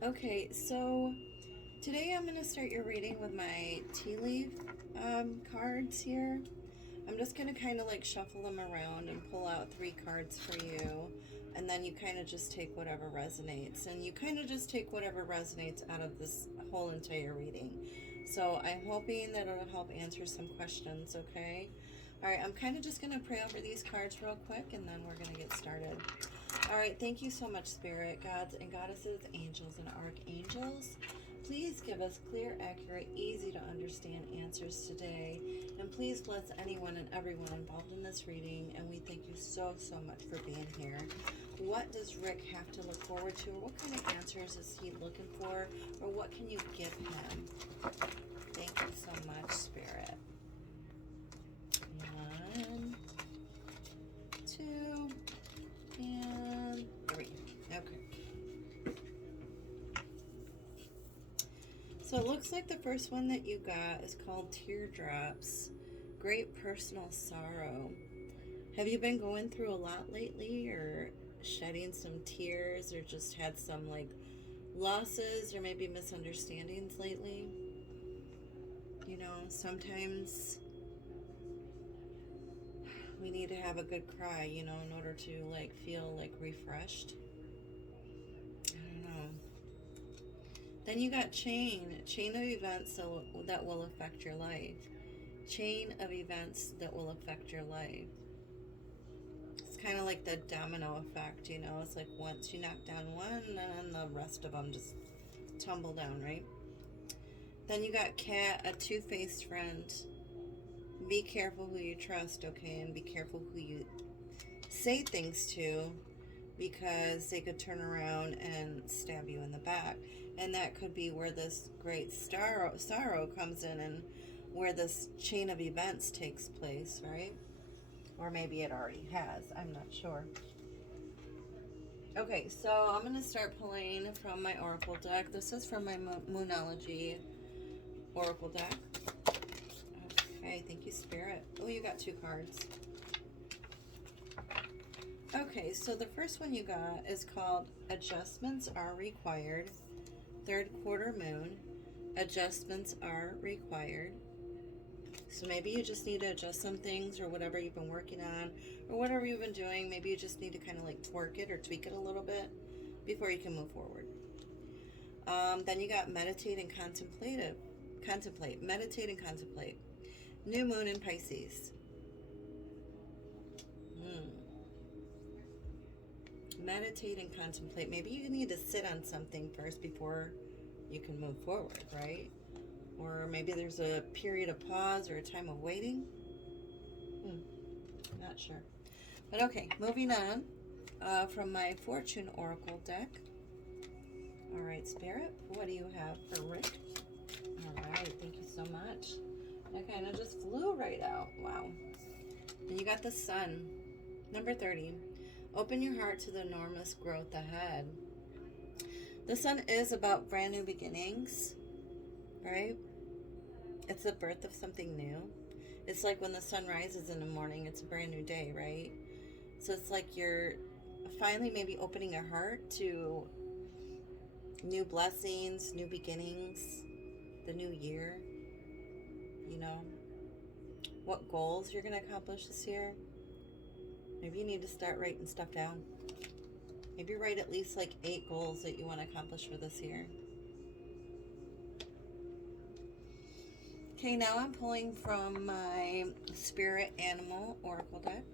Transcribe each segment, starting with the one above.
Okay, so today I'm going to start your reading with my tea leaf cards here. I'm just going to kind of like shuffle them around and pull out 3 cards for you. And then you kind of just take whatever resonates. And you kind of just take whatever resonates out of this whole entire reading. So I'm hoping that it'll help answer some questions, okay? All right, I'm kind of just going to pray over these cards real quick and then we're going to get started. All right, thank you so much, Spirit, gods and goddesses, angels and archangels. Please give us clear, accurate, easy to understand answers today. And please bless anyone and everyone involved in this reading. And we thank you so, so much for being here. What does Rick have to look forward to? Or what kind of answers is he looking for? Or what can you give him? Thank you so much, Spirit. 1, 2, and 3. Okay. So it looks like the first one that you got is called Teardrops. Great personal sorrow. Have you been going through a lot lately, or shedding some tears, or just had some like losses or maybe misunderstandings lately? You know, sometimes we need to have a good cry, you know, in order to like feel like refreshed. I don't know. Then you got chain of events that will affect your life. Chain of events that will affect your life. It's kind of like the domino effect, you know. It's like once you knock down one, and the rest of them just tumble down, right? Then you got cat, a two-faced friend. Be careful who you trust, okay? And be careful who you say things to, because they could turn around and stab you in the back. And that could be where this great sorrow comes in, and where this chain of events takes place, right? Or maybe it already has. I'm not sure. Okay, so I'm going to start pulling from my Oracle deck. This is from my Moonology Oracle deck. Okay, thank you, Spirit. Oh, you got 2 cards. Okay, so the first one you got is called Adjustments Are Required. 3rd quarter moon. Adjustments are required. So maybe you just need to adjust some things, or whatever you've been working on, or whatever you've been doing. Maybe you just need to kind of like twerk it or tweak it a little bit before you can move forward. Then you got meditate and contemplate. Meditate and contemplate. New moon in Pisces. Meditate and contemplate. Maybe you need to sit on something first before you can move forward, right? Or maybe there's a period of pause or a time of waiting. Not sure. But okay, moving on from my Fortune Oracle deck. All right, Spirit, what do you have for Rick? All right, thank you so much. That kind of just flew right out. Wow. And you got the Sun. Number 30. Open your heart to the enormous growth ahead. The Sun is about brand new beginnings, right? It's the birth of something new. It's like when the sun rises in the morning, it's a brand new day, right? So it's like you're finally maybe opening your heart to new blessings, new beginnings, the new year. You know, what goals you're going to accomplish this year. Maybe you need to start writing stuff down. Maybe write at least like 8 goals that you want to accomplish for this year. Okay, now I'm pulling from my Spirit Animal Oracle deck.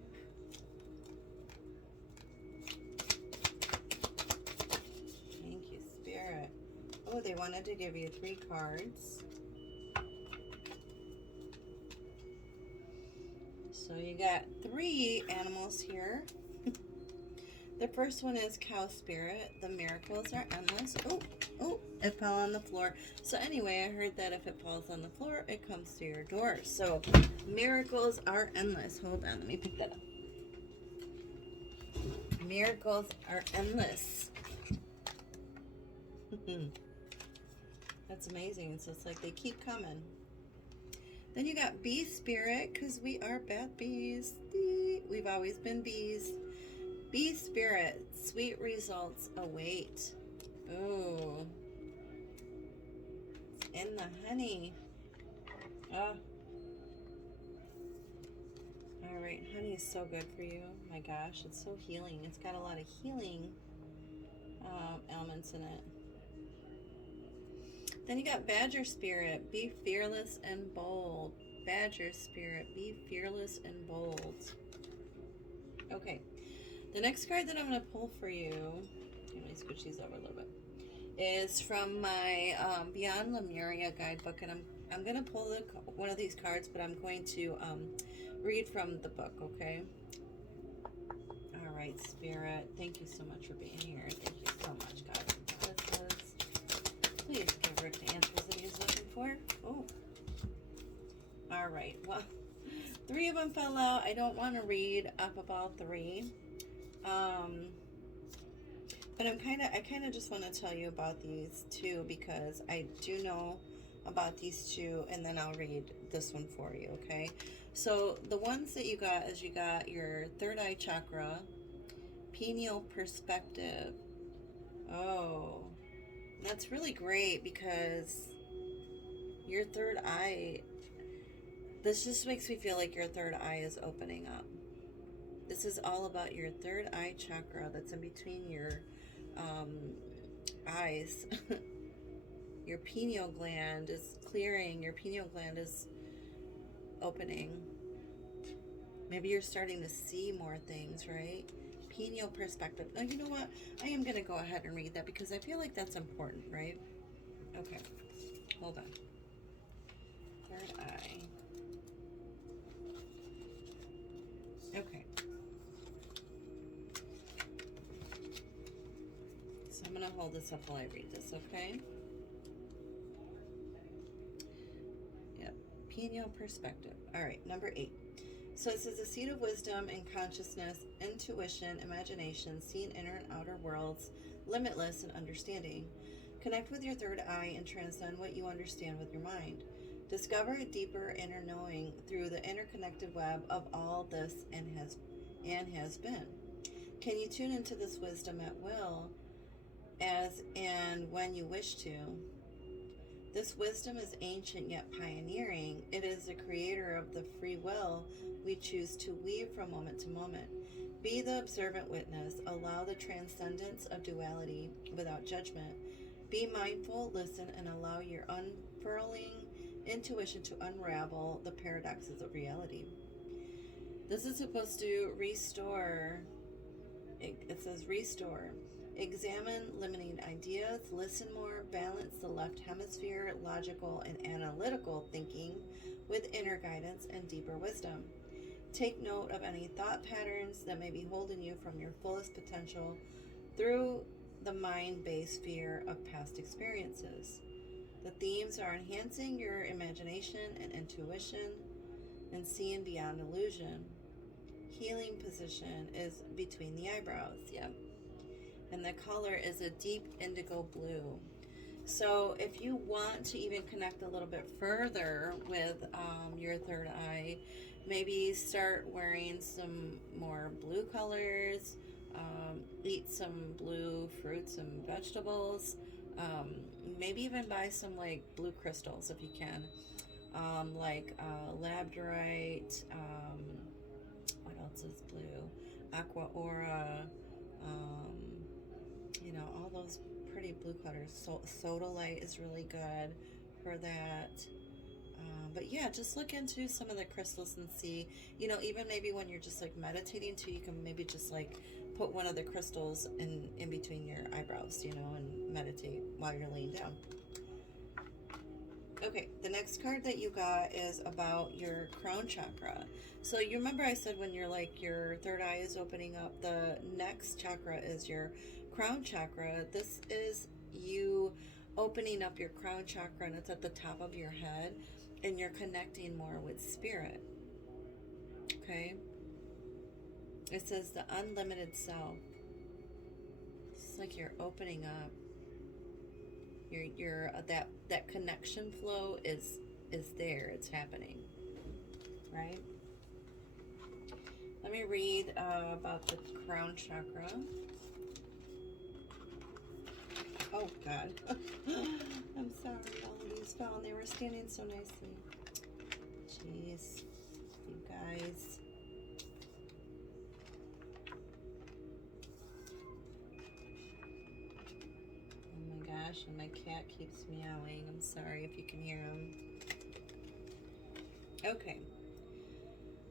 Thank you, Spirit. Oh, they wanted to give you 3 cards. So you got 3 animals here. The first one is Cow Spirit. The miracles are endless. Oh, it fell on the floor. So anyway, I heard that if it falls on the floor, it comes to your door. So miracles are endless. Hold on, let me pick that up. Miracles are endless. That's amazing. So it's like they keep coming. Then you got Bee Spirit, because we are bad bees. We've always been bees. Bee Spirit, sweet results await. Ooh, and the honey. Oh. All right, honey is so good for you. My gosh, it's so healing. It's got a lot of healing elements in it. Then you got Badger Spirit. Be fearless and bold. Badger Spirit. Be fearless and bold. Okay. The next card that I'm going to pull for you, let me switch these over a little bit, is from my Beyond Lemuria guidebook, and I'm going to pull one of these cards, but I'm going to read from the book, okay? All right, Spirit, thank you so much for being here. Thank you so much, God. Please give Rick the answers that he's looking for. Oh. All right, well, 3 of them fell out. I don't want to read up about 3. But I kind of just want to tell you about these 2 because I do know about these 2, and then I'll read this one for you, okay? So the ones that you got is you got your third eye chakra, pineal perspective. Oh, that's really great because your third eye, this just makes me feel like your third eye is opening up. This is all about your third eye chakra that's in between your eyes. Your pineal gland is clearing. Your pineal gland is opening. Maybe you're starting to see more things, right? Pineal perspective. Now, you know what? I am going to go ahead and read that because I feel like that's important, right? Okay. Hold on. Third eye. Okay. So I'm going to hold this up while I read this, okay? Yep. Pineal perspective. All right, number 8. So it says the seat of wisdom and consciousness, intuition, imagination, seeing inner and outer worlds, limitless and understanding. Connect with your third eye and transcend what you understand with your mind. Discover a deeper inner knowing through the interconnected web of all this and has been. Can you tune into this wisdom at will, as and when you wish to? This wisdom is ancient yet pioneering. It is the creator of the free will we choose to weave from moment to moment. Be the observant witness. Allow the transcendence of duality without judgment. Be mindful, listen, and allow your unfurling intuition to unravel the paradoxes of reality. This is supposed to restore. It says restore. Examine limiting ideas, listen more, balance the left hemisphere, logical and analytical thinking with inner guidance and deeper wisdom. Take note of any thought patterns that may be holding you from your fullest potential through the mind-based fear of past experiences. The themes are enhancing your imagination and intuition and seeing beyond illusion. Healing position is between the eyebrows. Yep. And the color is a deep indigo blue. So if you want to even connect a little bit further with your third eye, maybe start wearing some more blue colors, eat some blue fruits and vegetables, maybe even buy some like blue crystals if you can, like labradorite, what else is blue, aqua aura, you know, all those pretty blue colors. Sodalite is really good for that. But yeah, just look into some of the crystals and see, you know, even maybe when you're just like meditating too, you can maybe just like put one of the crystals in between your eyebrows, you know, and meditate while you're laying down. Okay, the next card that you got is about your crown chakra. So you remember I said when you're like your third eye is opening up, the next chakra is your crown chakra. This is you opening up your crown chakra, and it's at the top of your head, and you're connecting more with spirit. Okay? It says the unlimited self. It's like you're opening up. You're that connection flow is there. It's happening. Right? Let me read about the crown chakra. Oh God. I'm sorry, all of these spell and they were standing so nicely. Jeez, you guys. Oh my gosh, and my cat keeps meowing. I'm sorry if you can hear him. Okay.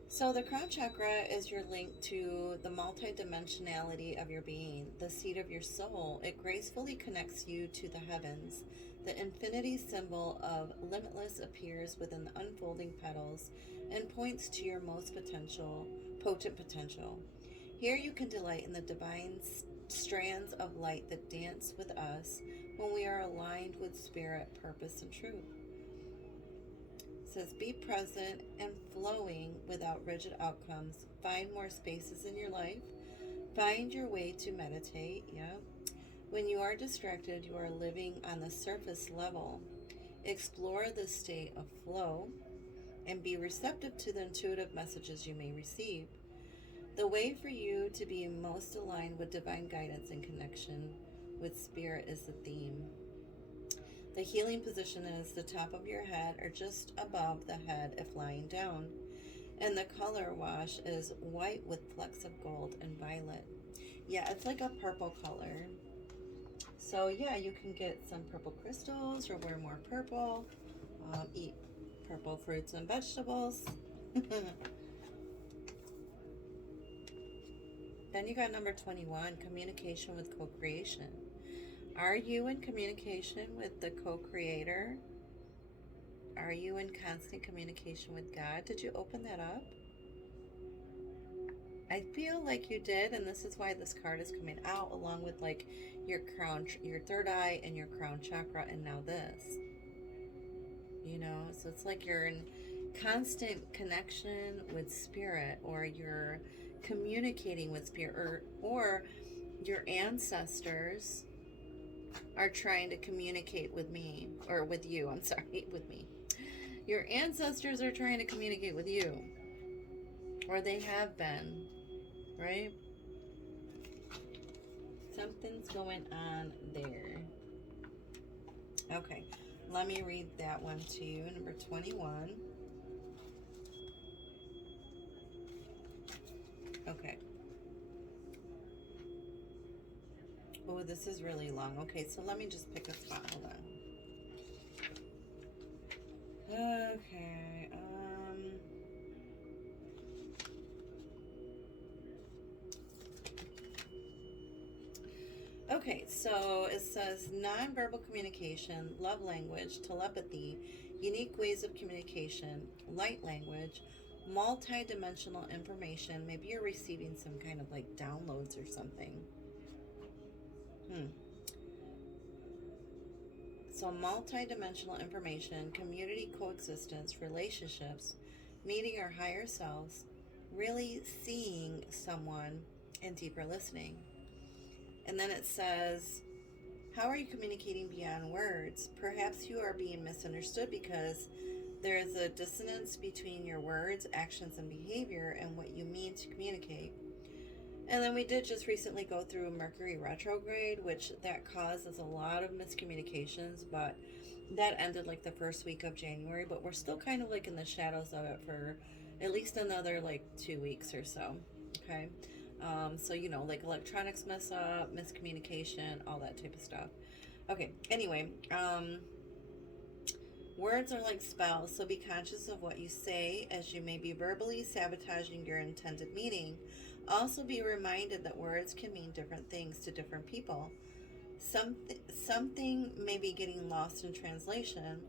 So the crown chakra is your link to the multidimensionality of your being, the seat of your soul. It gracefully connects you to the heavens. The infinity symbol of limitless appears within the unfolding petals and points to your most potent potential. Here you can delight in the divine strands of light that dance with us when we are aligned with spirit, purpose, and truth. Says be present and flowing without rigid outcomes. Find more spaces in your life. Find your way to meditate. Yeah. When you are distracted, you are living on the surface level. Explore the state of flow and be receptive to the intuitive messages you may receive. The way for you to be most aligned with divine guidance and connection with spirit is the theme. The healing position is the top of your head or just above the head if lying down. And the color wash is white with flecks of gold and violet. Yeah, it's like a purple color. So yeah, you can get some purple crystals or wear more purple. Eat purple fruits and vegetables. Then you got number 21, communication with co-creation. Are you in communication with the co-creator? Are you in constant communication with God? Did you open that up? I feel like you did, and this is why this card is coming out along with like your crown, your third eye and your crown chakra, and now this. You know, so it's like you're in constant connection with spirit, or you're communicating with spirit, or your ancestors are trying to communicate with me, or with you, I'm sorry, with me. Your ancestors are trying to communicate with you, or they have been, right? Something's going on there. Okay, let me read that one to you, number 21. Okay. Oh, this is really long. Okay, so let me just pick a spot. Hold on. Okay. Okay, so it says nonverbal communication, love language, telepathy, unique ways of communication, light language, multi-dimensional information. Maybe you're receiving some kind of like downloads or something. So multi-dimensional information, community coexistence, relationships, meeting our higher selves, really seeing someone, and deeper listening. And then it says, how are you communicating beyond words? Perhaps you are being misunderstood because there is a dissonance between your words, actions, and behavior and what you mean to communicate. And then we did just recently go through Mercury retrograde, which that causes a lot of miscommunications, but that ended like the first week of January, but we're still kind of like in the shadows of it for at least another like 2 weeks or so. Okay. So, you know, like electronics mess up, miscommunication, all that type of stuff. Okay. Anyway, words are like spells, so be conscious of what you say, as you may be verbally sabotaging your intended meaning. Also be reminded that words can mean different things to different people. Something may be getting lost in translation.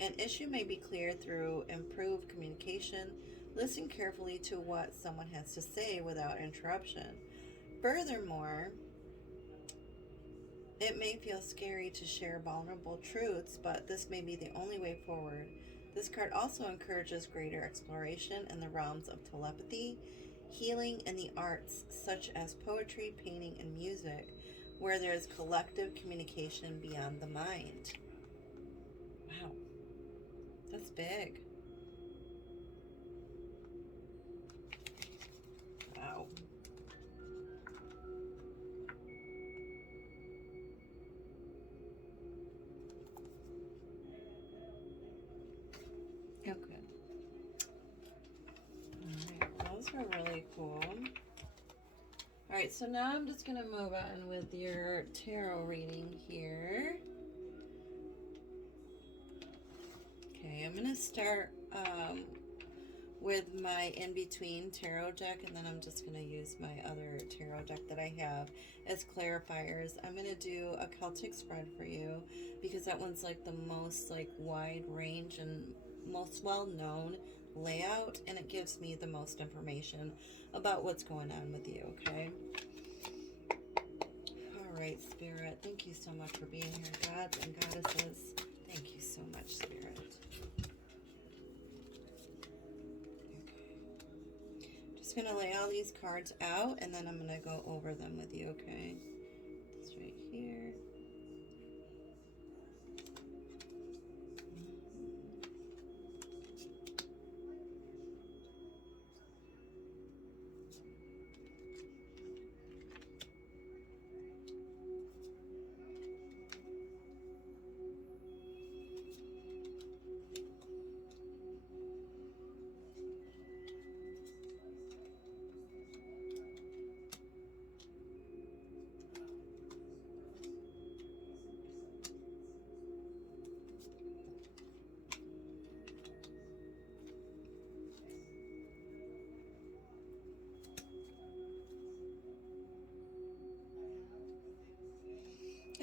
An issue may be cleared through improved communication. Listen carefully to what someone has to say without interruption. Furthermore, it may feel scary to share vulnerable truths, but this may be the only way forward. This card also encourages greater exploration in the realms of telepathy, healing, and the arts, such as poetry, painting, and music, where there is collective communication beyond the mind. Wow, that's big. Wow. are really cool. All right, so now I'm just going to move on with your tarot reading here. Okay, I'm going to start with my in-between tarot deck, and then I'm just going to use my other tarot deck that I have as clarifiers. I'm going to do a Celtic spread for you because that one's like the most like wide range and most well-known layout, and it gives me the most information about what's going on with you, okay? All right, Spirit, thank you so much for being here. Gods and goddesses, thank you so much, Spirit. Going to lay all these cards out, and then I'm going to go over them with you, okay? This right here.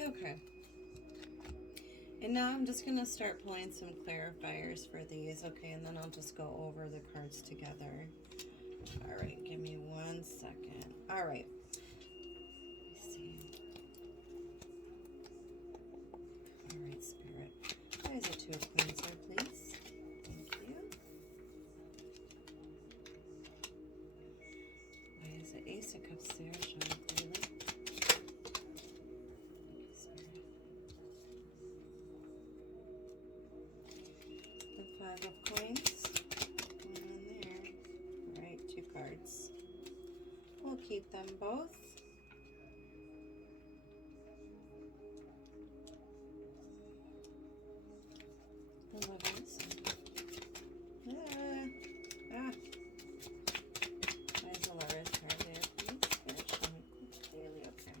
Okay. And now I'm just going to start pulling some clarifiers for these, okay? And then I'll just go over the cards together. All right, give me 1 second. All right. Let me see. All right, Spirit. Why is it 2 of Queens here, please? Thank you. Why is it Ace of Cups there, Sean Clearly? The 5 of Coins. One on there. All right, 2 cards. We'll keep them both. The Lovers. Why is the Lovers card there, please? Spirit, show me clearly. Okay.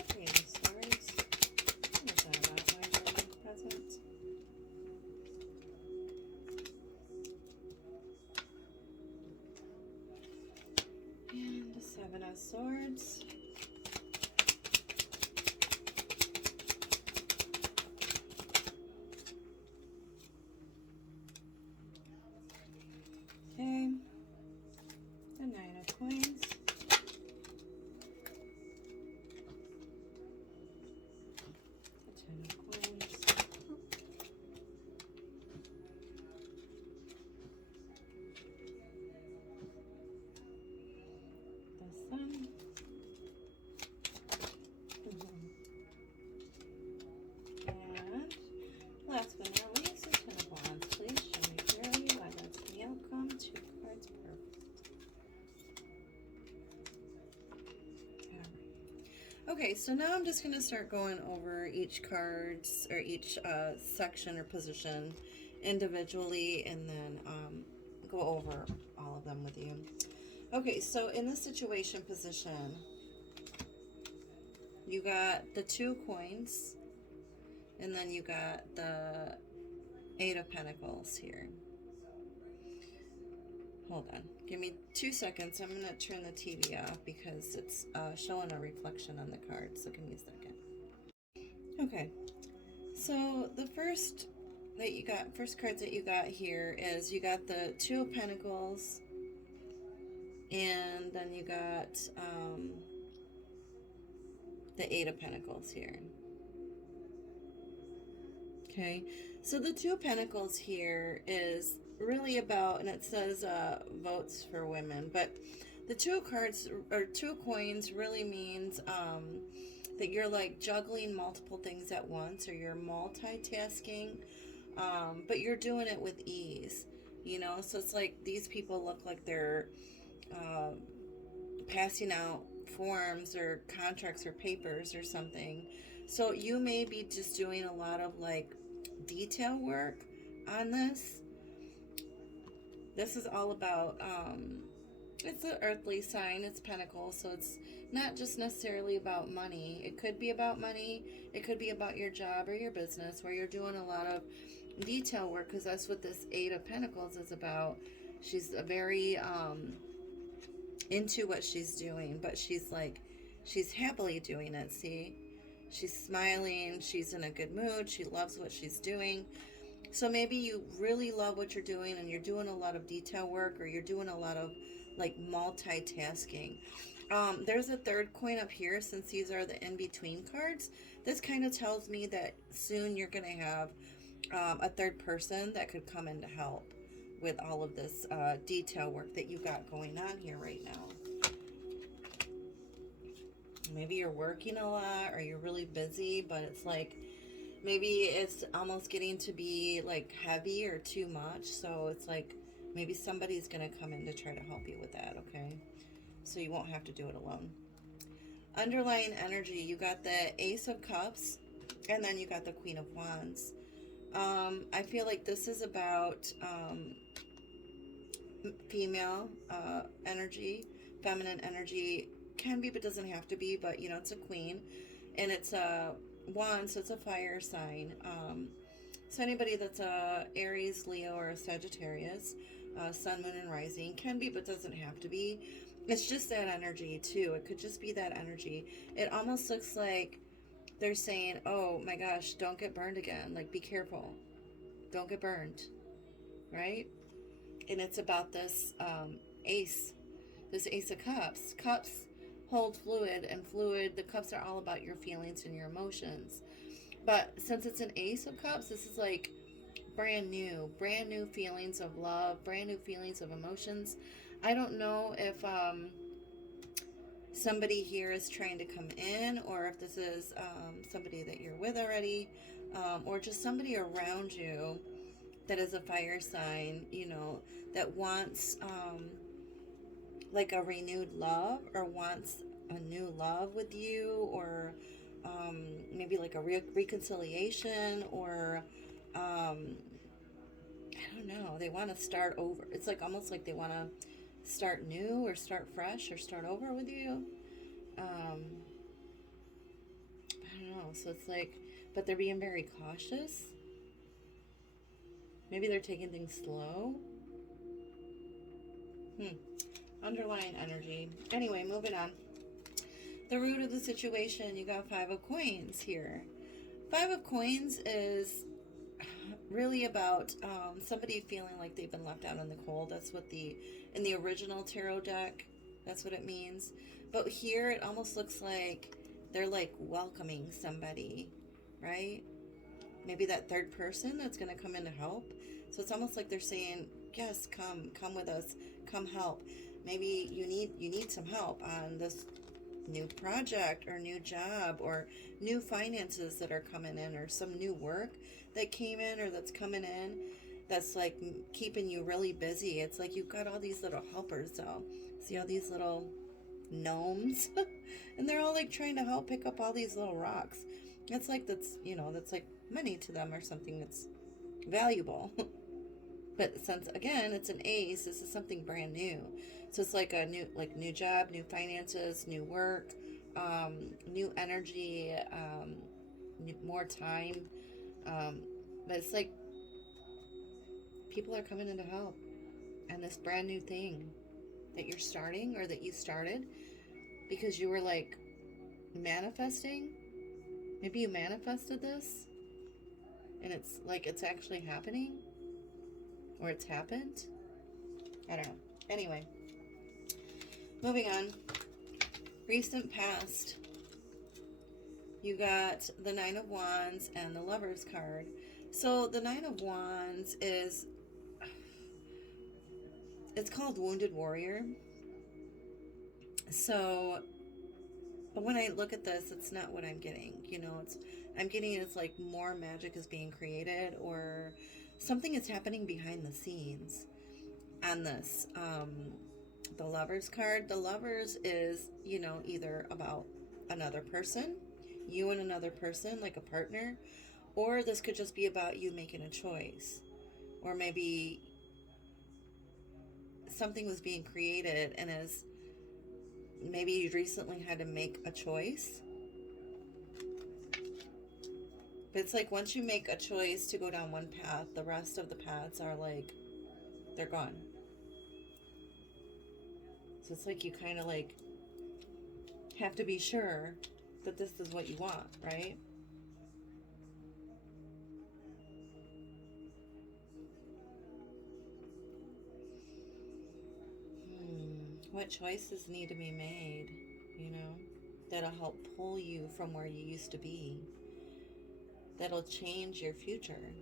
Okay, the Swords. What is that about? My birthday present. And the 7 of Swords. Okay. The 9 of Coins. The 10 of Coins. The Sun. And last but not least, the 10 of Wands. Please show me clearly why that's the outcome. 2 cards, perfect. Okay, so now I'm just going to start going over each cards or each section or position individually, and then go over all of them with you. Okay, so in the situation position, you got the 2 coins, and then you got the 8 of Pentacles here. Hold on. Give me 2 seconds. I'm going to turn the TV off because it's showing a reflection on the card. So give me a second. Okay. So the first cards that you got here is you got the 2 of Pentacles, and then you got the 8 of Pentacles here. Okay. So the 2 of Pentacles here is really about, and it says votes for women, but the 2 of cards or 2 of coins really means that you're like juggling multiple things at once, or you're multitasking, but you're doing it with ease, you know. So it's like these people look like they're passing out forms or contracts or papers or something. So you may be just doing a lot of like detail work, on this. This is all about, it's an earthly sign, it's Pentacles, so it's not just necessarily about money. It could be about money, it could be about your job or your business where you're doing a lot of detail work, because that's what this Eight of Pentacles is about. She's a very into what she's doing, but she's happily doing it. See, she's smiling, she's in a good mood, she loves what she's doing. So maybe you really love what you're doing and you're doing a lot of detail work, or you're doing a lot of like multitasking. There's a third coin up here, since these are the in-between cards. This kind of tells me that soon you're going to have a third person that could come in to help with all of this detail work that you got going on here right now. Maybe you're working a lot, or you're really busy, but it's like maybe it's almost getting to be like heavy or too much. So it's like maybe somebody's going to come in to try to help you with that, okay? So you won't have to do it alone. Underlying energy, you got the Ace of Cups, and then you got the Queen of Wands. I feel like this is about female energy, feminine energy. Can be, but doesn't have to be. But, you know, it's a queen, and it's a wand, so it's a fire sign. So anybody that's a Aries, Leo, or a Sagittarius, Sun, Moon, and Rising, can be, but doesn't have to be. It's just that energy, too. It could just be that energy. It almost looks like they're saying, oh my gosh, don't get burned again. Like, be careful. Don't get burned. Right? And it's about this ace. This Ace of Cups. Cups hold fluid, and fluid, the cups are all about your feelings and your emotions. But since it's an Ace of Cups, this is like brand new feelings of love, brand new feelings of emotions. I don't know if somebody here is trying to come in, or if this is somebody that you're with already, or just somebody around you that is a fire sign, you know, that wants like a renewed love, or wants a new love with you, or maybe like a reconciliation, or I don't know, they want to start over. It's like almost like they want to start new, or start fresh, or start over with you. I don't know, so it's like, but they're being very cautious. Maybe they're taking things slow. Underlying energy. Anyway, moving on. The root of the situation, you got Five of Coins here. Five of Coins is really about somebody feeling like they've been left out in the cold. That's what in the original tarot deck, that's what it means. But here it almost looks like they're like welcoming somebody, right? Maybe that third person that's going to come in to help. So it's almost like they're saying, yes, come with us, come help. Maybe you need some help on this new project, or new job, or new finances that are coming in, or some new work that came in, or that's coming in, that's like keeping you really busy. It's like you've got all these little helpers, though. See all these little gnomes? And they're all like trying to help pick up all these little rocks. It's like that's like money to them, or something that's valuable. But since, again, it's an ace, this is something brand new. So it's like a new job, new finances, new work, new energy, more time. But it's like people are coming in to help. And this brand new thing that you're starting, or that you started because you were like manifesting. Maybe you manifested this, and it's like it's actually happening, or it's happened. I don't know. Anyway, moving on. Recent past. You got the Nine of Wands and the Lovers card. So the Nine of Wands is, it's called Wounded Warrior. So when I look at this, it's not what I'm getting. I'm getting it's like more magic is being created, or something is happening behind the scenes on this. The Lovers card. The Lovers is, either about another person, you and another person, like a partner, or this could just be about you making a choice. Or maybe something was being created, and as maybe you recently had to make a choice. But it's like once you make a choice to go down one path, the rest of the paths are like, they're gone. So it's like you kind of like have to be sure that this is what you want, right? What choices need to be made, you know, that'll help pull you from where you used to be, that'll change your future,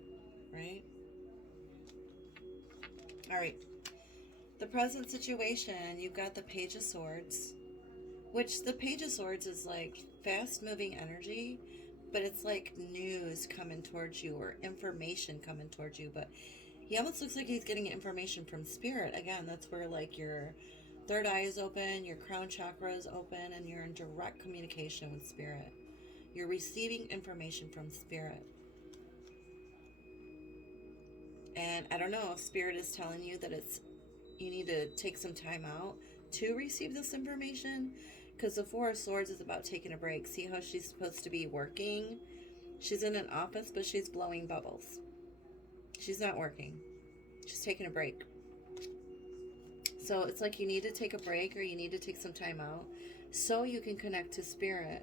right? All right. The present situation, you've got the Page of Swords, which the Page of Swords is like fast moving energy, but it's like news coming towards you or information coming towards you. But he almost looks like he's getting information from spirit. Again, that's where like your third eye is open, your crown chakra is open, and you're in direct communication with spirit. You're receiving information from spirit. And I don't know if spirit is telling you that you need to take some time out to receive this information, because the Four of Swords is about taking a break. See how she's supposed to be working? She's in an office, but she's blowing bubbles. She's not working. She's taking a break. So it's like you need to take a break, or you need to take some time out so you can connect to spirit,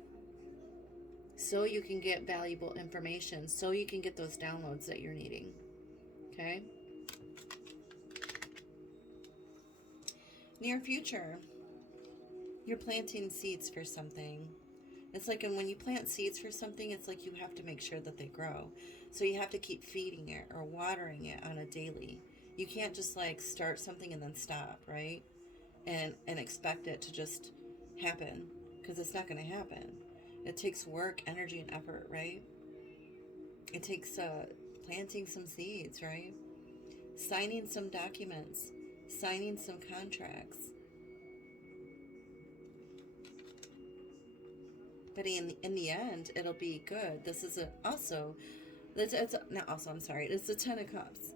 so you can get valuable information, so you can get those downloads that you're needing. Okay? Near future, you're planting seeds for something. It's like, and when you plant seeds for something, it's like you have to make sure that they grow. So you have to keep feeding it or watering it on a daily. You can't just like start something and then stop, right? And expect it to just happen, because it's not going to happen. It takes work, energy, and effort, right? It takes planting some seeds, right? Signing some documents, signing some contracts. But in the end, it'll be good. This is I'm sorry, it's the Ten of Cups.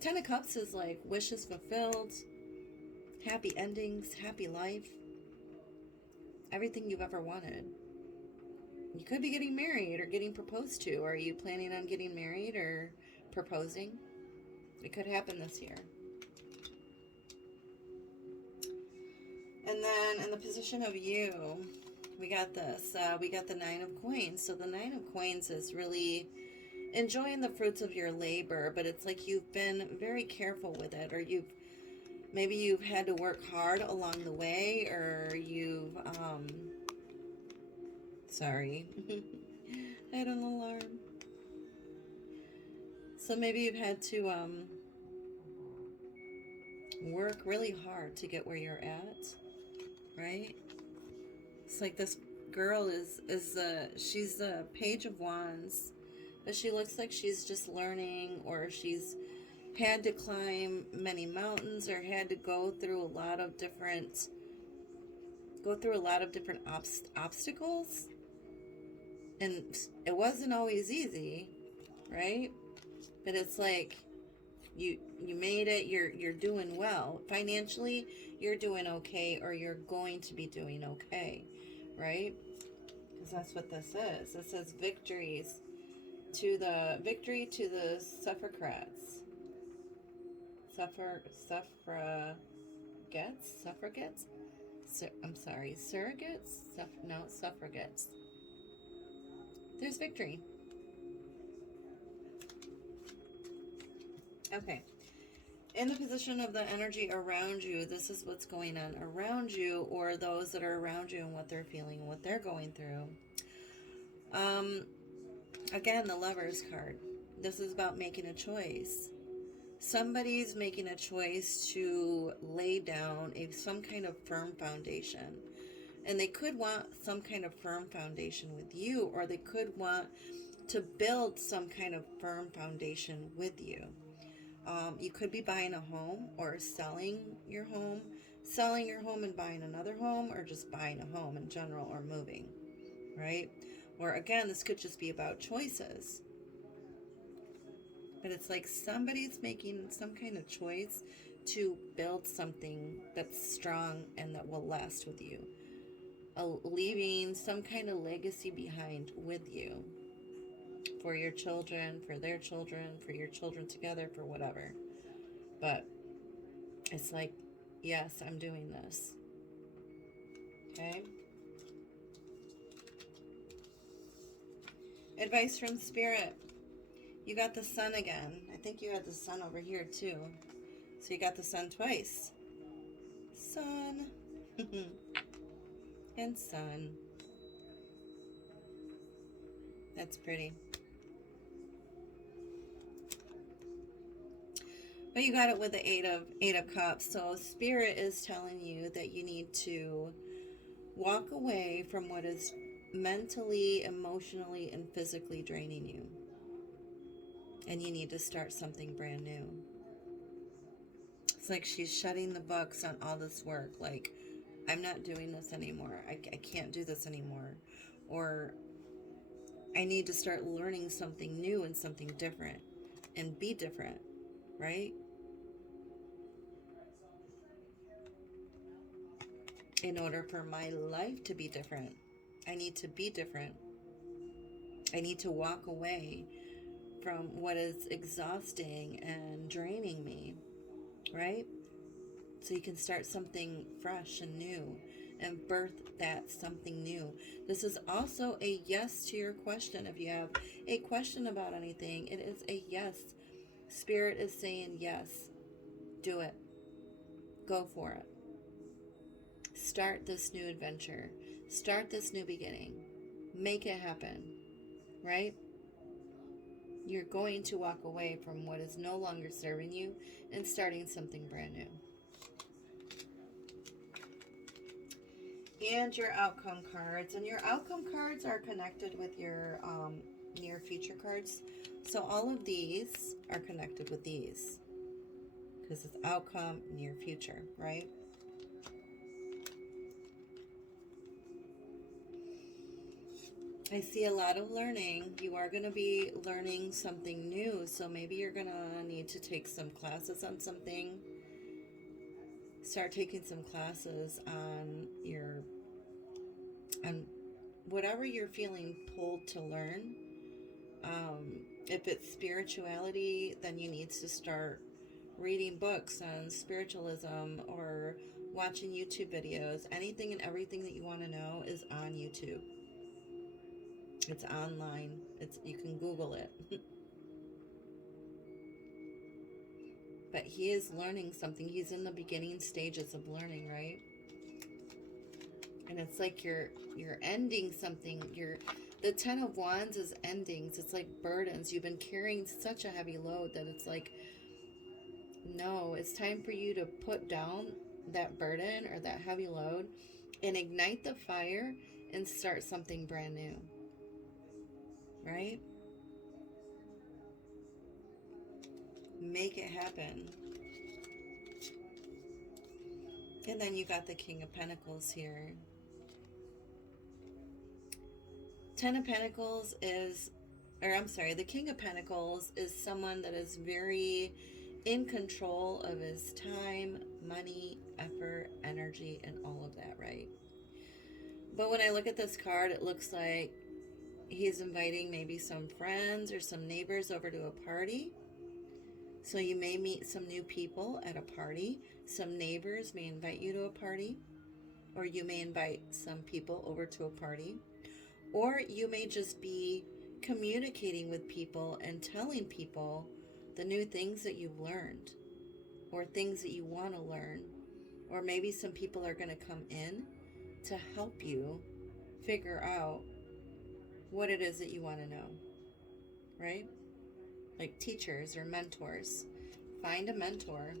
Ten of Cups is like wishes fulfilled, happy endings, happy life, everything you've ever wanted. You could be getting married or getting proposed to. Are you planning on getting married or proposing? It could happen this year. And then in the position of you, we got this. We got the Nine of Coins. So the Nine of Coins is really enjoying the fruits of your labor, but it's like you've been very careful with it, or maybe you've had to work hard along the way, or you've sorry. I had an alarm. So maybe you've had to work really hard to get where you're at, right? It's like this girl she's the Page of Wands, but she looks like she's just learning, or she's had to climb many mountains, or had to go through a lot of different obstacles, and it wasn't always easy, right? But it's like you made it. You're doing well financially. You're doing okay, or you're going to be doing okay, right? Because that's what this is. It says victory to the suffragettes. Suffragettes. I'm sorry, surrogates. Suffragettes. There's victory. Okay. In the position of the energy around you, this is what's going on around you, or those that are around you and what they're feeling and what they're going through. Again, the Lovers card. This is about making a choice. Somebody's making a choice to lay down some kind of firm foundation. And they could want some kind of firm foundation with you, or they could want to build some kind of firm foundation with you. You could be buying a home, or selling your home and buying another home, or just buying a home in general, or moving, right? Or again, this could just be about choices. But it's like somebody's making some kind of choice to build something that's strong and that will last with you. Leaving some kind of legacy behind with you. For your children, for their children, for your children together, for whatever. But it's like, yes, I'm doing this. Okay? Advice from Spirit. You got the sun again. I think you had the sun over here too. So you got the sun twice. Sun. And sun. That's pretty. But you got it with the eight of cups. So Spirit is telling you that you need to walk away from what is mentally, emotionally, and physically draining you. And you need to start something brand new. It's like she's shutting the books on all this work. Like, I'm not doing this anymore. I can't do this anymore. Or I need to start learning something new and something different. And be different, right? In order for my life to be different, I need to be different. I need to walk away from what is exhausting and draining me, right? So you can start something fresh and new and birth that something new. This is also a yes to your question. If you have a question about anything, it is a yes. Spirit is saying yes. Do it. Go for it. Start this new adventure. Start this new beginning. Make it happen, right? You're going to walk away from what is no longer serving you and starting something brand new. And your outcome cards. And your outcome cards are connected with your near future cards. So all of these are connected with these. Because it's outcome, near future, right? I see a lot of learning. You are going to be learning something new. So maybe you're going to need to take some classes on something. Start taking some classes on whatever you're feeling pulled to learn. If it's spirituality, then you need to start reading books on spiritualism or watching YouTube videos. Anything and everything that you want to know is on YouTube. It's online. You can Google it. But he is learning something. He's in the beginning stages of learning, right? And it's like you're ending something. The 10 of Wands is endings. It's like burdens. You've been carrying such a heavy load that it's like, no, it's time for you to put down that burden or that heavy load and ignite the fire and start something brand new. Right? Make it happen. And then you got the King of Pentacles here. 10 of Pentacles the King of Pentacles is someone that is very in control of his time, money, effort, energy, and all of that, right? But when I look at this card, it looks like he's inviting maybe some friends or some neighbors over to a party. So you may meet some new people at a party. Some neighbors may invite you to a party. Or you may invite some people over to a party. Or you may just be communicating with people and telling people the new things that you've learned. Or things that you want to learn. Or maybe some people are going to come in to help you figure out what it is that you want to know, right? Like teachers or mentors. Find a mentor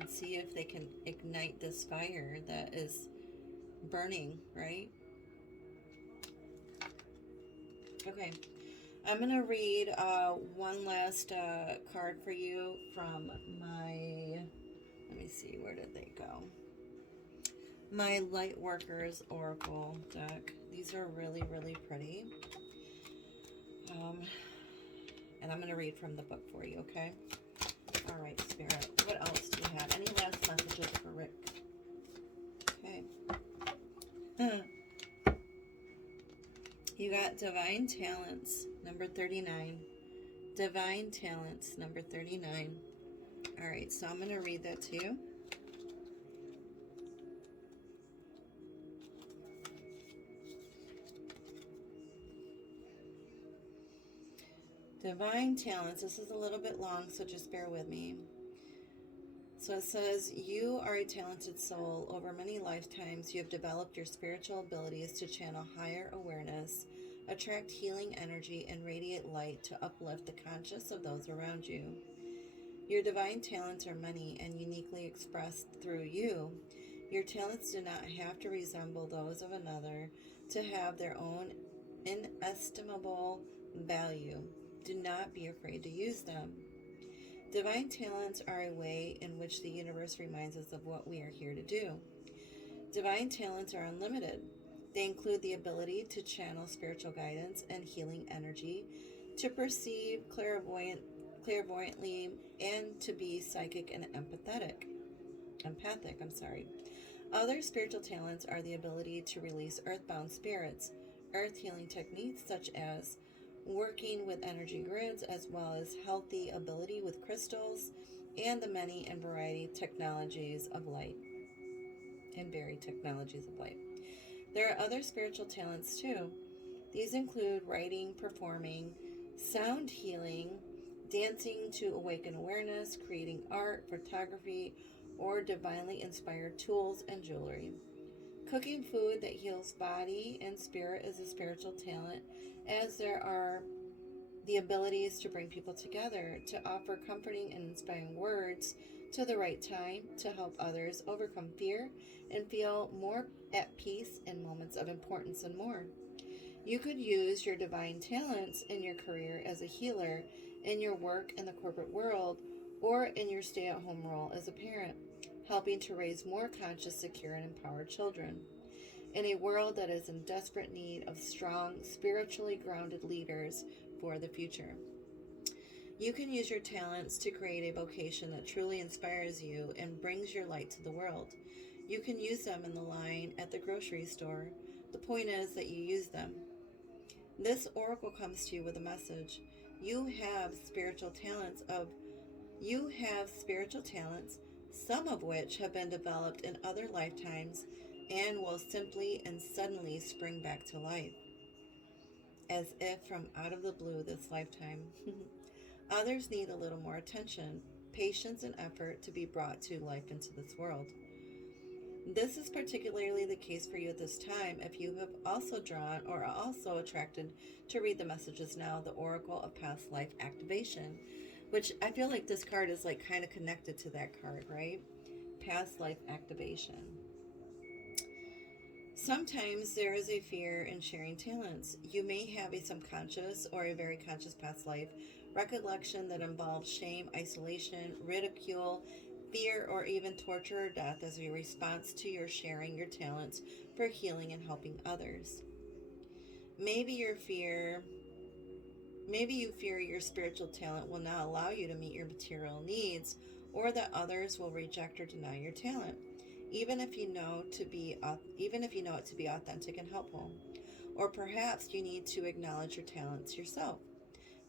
and see if they can ignite this fire that is burning, right? Okay, I'm going to read one last card for you from my, let me see, where did they go? My Lightworkers Oracle deck. These are really, really pretty. And I'm going to read from the book for you, okay? All right, Spirit. What else do you have? Any last messages for Rick? Okay. You got Divine Talents, number 39. Divine Talents, number 39. All right, so I'm going to read that to you. Divine Talents. This is a little bit long, so just bear with me. So it says, you are a talented soul. Over many lifetimes, you have developed your spiritual abilities to channel higher awareness, attract healing energy, and radiate light to uplift the conscious of those around you. Your divine talents are many and uniquely expressed through you. Your talents do not have to resemble those of another to have their own inestimable value. Do not be afraid to use them. Divine talents are a way in which the universe reminds us of what we are here to do. Divine talents are unlimited. They include the ability to channel spiritual guidance and healing energy, to perceive clairvoyantly, and to be psychic and empathic. Other spiritual talents are the ability to release earthbound spirits, earth healing techniques such as working with energy grids, as well as healthy ability with crystals, and the many and varied technologies of light. There are other spiritual talents too. These include writing, performing, sound healing, dancing to awaken awareness, creating art, photography, or divinely inspired tools and jewelry. Cooking food that heals body and spirit is a spiritual talent, as there are the abilities to bring people together, to offer comforting and inspiring words to the right time, to help others overcome fear and feel more at peace in moments of importance, and more. You could use your divine talents in your career as a healer, in your work in the corporate world, or in your stay-at-home role as a parent, helping to raise more conscious, secure, and empowered children. In a world that is in desperate need of strong, spiritually grounded leaders for the future. You can use your talents to create a vocation that truly inspires you and brings your light to the world. You can use them in the line at the grocery store. The point is that you use them. This oracle comes to you with a message. You have spiritual talents, some of which have been developed in other lifetimes and will simply and suddenly spring back to life, as if from out of the blue this lifetime. Others need a little more attention, patience, and effort to be brought to life into this world. This is particularly the case for you at this time if you have also drawn or are also attracted to read the messages now, the Oracle of Past Life Activation, which I feel like this card is like kind of connected to that card, right? Past Life Activation. Sometimes there is a fear in sharing talents. You may have a subconscious or a very conscious past life recollection that involves shame, isolation, ridicule, fear, or even torture or death as a response to your sharing your talents for healing and helping others. Maybe you fear your spiritual talent will not allow you to meet your material needs, or that others will reject or deny your talent, even if you know it to be authentic and helpful. Or perhaps you need to acknowledge your talents yourself.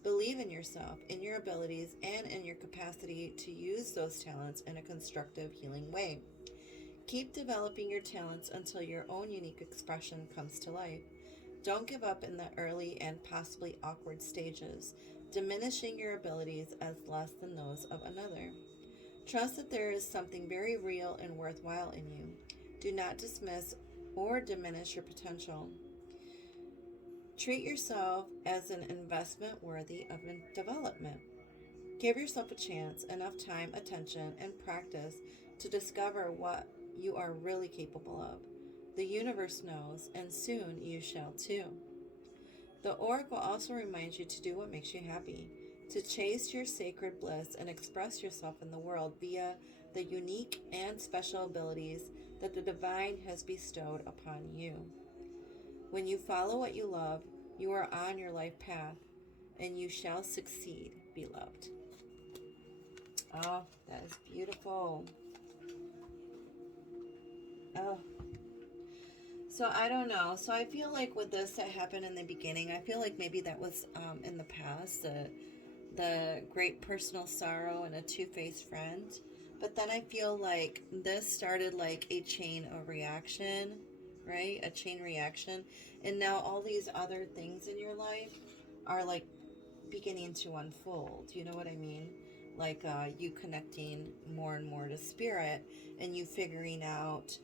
Believe in yourself, in your abilities, and in your capacity to use those talents in a constructive, healing way. Keep developing your talents until your own unique expression comes to life. Don't give up in the early and possibly awkward stages, diminishing your abilities as less than those of another. Trust that there is something very real and worthwhile in you. Do not dismiss or diminish your potential. Treat yourself as an investment worthy of development. Give yourself a chance, enough time, attention, and practice to discover what you are really capable of. The universe knows, and soon you shall too. The Oracle also reminds you to do what makes you happy, to chase your sacred bliss and express yourself in the world via the unique and special abilities that the divine has bestowed upon you. When you follow what you love, you are on your life path, and you shall succeed, beloved. Oh, that is beautiful. Oh, so I don't know. So I feel like with this that happened in the beginning, I feel like maybe that was in the past, the great personal sorrow and a two-faced friend. But then I feel like this started like a chain of reaction, right? A chain reaction. And now all these other things in your life are like beginning to unfold. You know what I mean? Like you connecting more and more to spirit, and you figuring out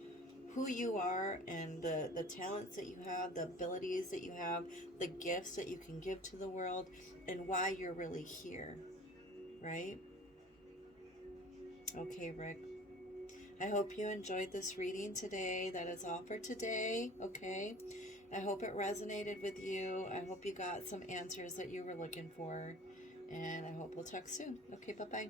who you are and the talents that you have, the abilities that you have, the gifts that you can give to the world, and why you're really here, right? Okay, Rick. I hope you enjoyed this reading today. That is all for today, okay? I hope it resonated with you. I hope you got some answers that you were looking for. And I hope we'll talk soon. Okay, bye-bye.